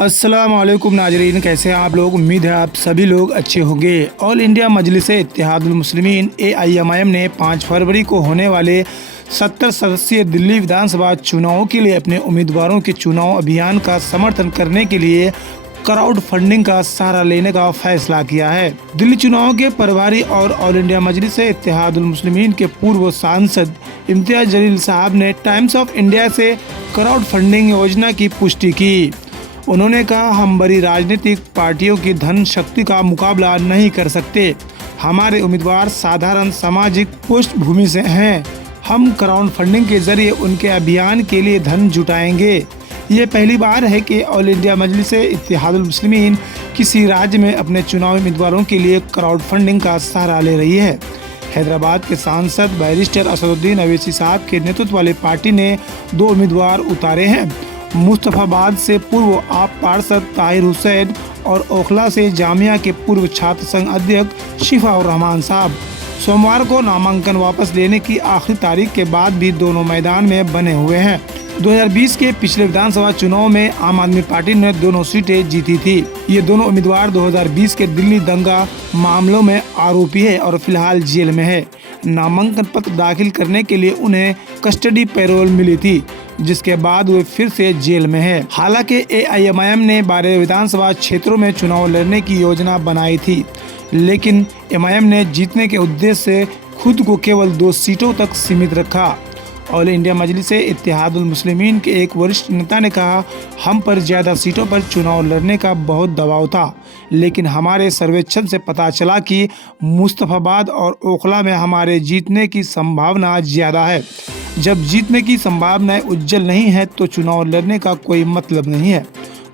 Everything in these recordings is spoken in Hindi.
अस्सलाम वालेकुम नाजरीन, कैसे हैं आप लोग। उम्मीद है आप सभी लोग अच्छे होंगे। ऑल इंडिया मजलिस इत्तेहादुल मुस्लिमीन AIMIM ने 5 फरवरी को होने वाले 70 सदस्यीय दिल्ली विधानसभा चुनाव के लिए अपने उम्मीदवारों के चुनाव अभियान का समर्थन करने के लिए क्राउड फंडिंग का सहारा लेने का फैसला किया है। दिल्ली चुनाव के प्रभारी और ऑल इंडिया मजलिस इत्तेहादुल मुस्लिमीन के पूर्व सांसद इम्तियाज जलील साहब ने टाइम्स ऑफ इंडिया से क्राउड फंडिंग योजना की पुष्टि की। उन्होंने कहा, हम बड़ी राजनीतिक पार्टियों की धन शक्ति का मुकाबला नहीं कर सकते। हमारे उम्मीदवार साधारण सामाजिक पृष्ठभूमि से हैं। हम क्राउड फंडिंग के जरिए उनके अभियान के लिए धन जुटाएंगे। ये पहली बार है कि ऑल इंडिया मजलिस इत्तेहादुल मुस्लिमीन किसी राज्य में अपने चुनावी उम्मीदवारों के लिए क्राउड फंडिंग का सहारा ले रही है। हैदराबाद के सांसद बैरिस्टर असदुद्दीन अवैसी साहब के नेतृत्व वाली पार्टी ने 2 उम्मीदवार उतारे हैं। मुस्तफाबाद से पूर्व आप पार्षद ताहिर हुसैन और ओखला से जामिया के पूर्व छात्र संघ अध्यक्ष शिफाउर रहमान साहब। सोमवार को नामांकन वापस लेने की आखिरी तारीख के बाद भी दोनों मैदान में बने हुए हैं। 2020 के पिछले विधानसभा चुनाव में आम आदमी पार्टी ने दोनों सीटें जीती थी। ये दोनों उम्मीदवार 2020 के दिल्ली दंगा मामलों में आरोपी है और फिलहाल जेल में है। नामांकन पत्र दाखिल करने के लिए उन्हें कस्टडी पैरोल मिली थी, जिसके बाद वे फिर से जेल में है। हालांकि AIMIM ने 12 विधानसभा क्षेत्रों में चुनाव लड़ने की योजना बनाई थी, लेकिन MIM ने जीतने के उद्देश्य से खुद को केवल 2 सीटों तक सीमित रखा। ऑल इंडिया मजलिस इत्तेहादुल मुस्लिमीन के एक वरिष्ठ नेता ने कहा, हम पर ज़्यादा सीटों पर चुनाव लड़ने का बहुत दबाव था, लेकिन हमारे सर्वेक्षण से पता चला कि मुस्तफाबाद और ओखला में हमारे जीतने की संभावना ज़्यादा है। जब जीतने की संभावनाएं उज्जवल नहीं है तो चुनाव लड़ने का कोई मतलब नहीं है।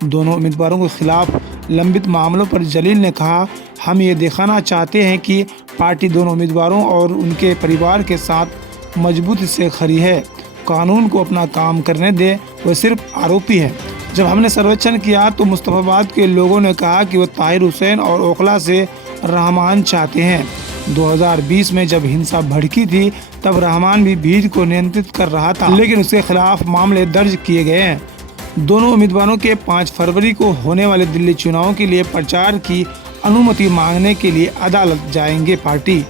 दोनों उम्मीदवारों के खिलाफ लंबित मामलों पर जलील ने कहा, हम ये दिखाना चाहते हैं कि पार्टी दोनों उम्मीदवारों और उनके परिवार के साथ मजबूती से खड़ी है। कानून को अपना काम करने दे, वो सिर्फ आरोपी है। जब हमने सर्वेक्षण किया तो मुस्तफाबाद के लोगों ने कहा कि वो ताहिर हुसैन और ओखला से रहमान चाहते हैं। 2020 में जब हिंसा भड़की थी तब रहमान भी भीड़ को नियंत्रित कर रहा था, लेकिन उसके खिलाफ मामले दर्ज किए गए हैं। दोनों उम्मीदवारों के 5 फरवरी को होने वाले दिल्ली चुनाव के लिए प्रचार की अनुमति मांगने के लिए अदालत जाएंगे। पार्टी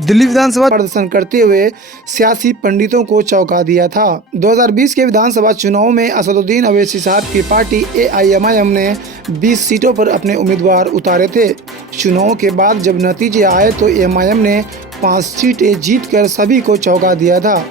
दिल्ली विधानसभा प्रदर्शन करते हुए सियासी पंडितों को चौंका दिया था। 2020 के विधानसभा चुनाव में असदुद्दीन अवैसी साहब की पार्टी AIMIM ने 20 सीटों पर अपने उम्मीदवार उतारे थे। चुनाव के बाद जब नतीजे आए तो MIM ने 5 सीटें जीतकर सभी को चौंका दिया था।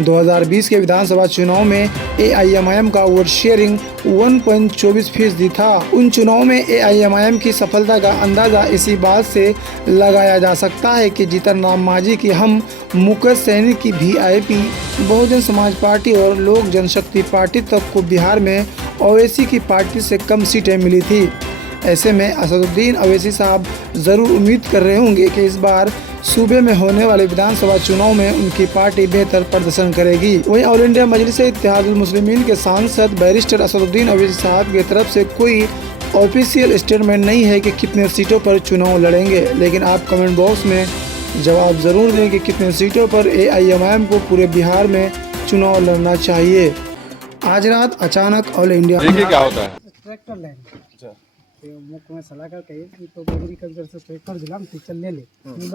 2020 के विधानसभा चुनाव में AIMIM का वोट शेयरिंग 1.24% था। उन चुनाव में AIMIM की सफलता का अंदाज़ा इसी बात से लगाया जा सकता है कि जीतन राम मांझी की हम मुकेश सहनी की VIP, बहुजन समाज पार्टी और लोक जनशक्ति पार्टी तक को बिहार में ओवैसी की पार्टी से कम सीटें मिली थी। ऐसे में असदुद्दीन अवैसी साहब ज़रूर उम्मीद कर रहे होंगे कि इस बार सूबे में होने वाले विधानसभा चुनाव में उनकी पार्टी बेहतर प्रदर्शन करेगी। वहीं ऑल इंडिया मजलिस इत्तेहादुल मुस्लिमीन के सांसद बैरिस्टर असदुद्दीन अवैसी साहब की तरफ से कोई ऑफिशियल स्टेटमेंट नहीं है कि कितने सीटों पर चुनाव लड़ेंगे, लेकिन आप कमेंट बॉक्स में जवाब ज़रूर दें कि कितने सीटों पर AIMIM को पूरे बिहार में चुनाव लड़ना चाहिए। आज रात अचानक ऑल इंडिया क्या होता है ट्रैक्टर लेने मुख में सलाह कर कही तो एग्रीकल्चर से ट्रैक्टर दिला टीचर ले ले